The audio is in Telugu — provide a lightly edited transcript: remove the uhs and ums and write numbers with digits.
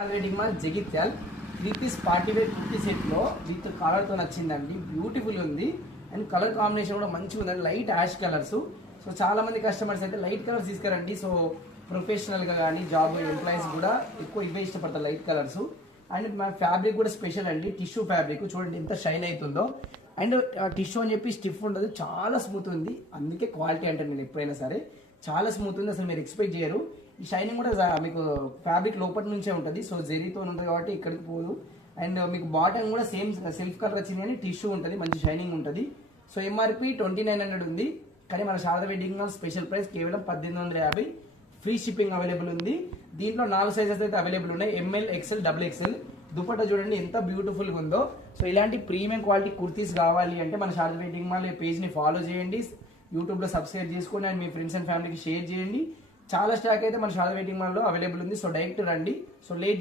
Wedding mall Jagtial 3 piece party wear kurti set లో విత్ కలర్ తో నచ్చిందండి. బ్యూటిఫుల్ ఉంది అండ్ కలర్ కాంబినేషన్ కూడా మంచిగా ఉందండి. Light ash colours. సో చాలా మంది కస్టమర్స్ అయితే లైట్ కలర్స్ తీసుకురండి. సో ప్రొఫెషనల్ గా కానీ జాబ్ ఎంప్లాయీస్ కూడా ఎక్కువ ఇవే ఇష్టపడతారు లైట్ కలర్స్. అండ్ మన ఫ్యాబ్రిక్ కూడా స్పెషల్ అండి. టిష్యూ ఫ్యాబ్రిక్ చూడండి ఎంత షైన్ అవుతుందో. అండ్ టిష్యూ అని చెప్పి స్టిఫ్ ఉండదు, చాలా స్మూత్ ఉంది. అందుకే క్వాలిటీ అంటే నేను ఎప్పుడైనా సరే చాలా స్మూత్ ఉంది, అసలు మీరు ఎక్స్పెక్ట్ చేయరు. ఈ షైనింగ్ కూడా మీకు ఫ్యాబ్రిక్ లోపల నుంచే ఉంటుంది. సో జెరీతో ఉంటుంది కాబట్టి ఇక్కడికి పోదు. అండ్ మీకు బాటమ్ కూడా సేమ్ సెల్ఫ్ కలర్ వచ్చింది కానీ టిష్యూ ఉంటుంది, మంచి షైనింగ్ ఉంటుంది. సో ఎంఆర్పి 2900 ఉంది, కానీ మన Sharada wedding mall special price కేవలం 1850. ఫ్రీ షిప్పింగ్ అవైలబుల్ ఉంది. దీంట్లో 4 సైజెస్ అయితే అవైలబుల్ ఉన్నాయి, ML, XL, double XL. Dupatta చూడండి ఎంత బ్యూటిఫుల్గా ఉందో. సో ఇలాంటి ప్రీమియం క్వాలిటీ కుర్తీస్ కావాలి అంటే మన శారద వెడ్డింగ్ మాల్ పేజ్ని ఫాలో చేయండి, యూట్యూబ్లో సబ్స్క్రైబ్ చేసుకోండి అండ్ మీ ఫ్రెండ్స్ అండ్ ఫ్యామిలీకి షేర్ చేయండి. చాలా స్టాక్ అయితే మన శారద వెడ్డింగ్ మాల్లో అవైలబుల్ ఉంది. సో డైరెక్ట్ రండి. So late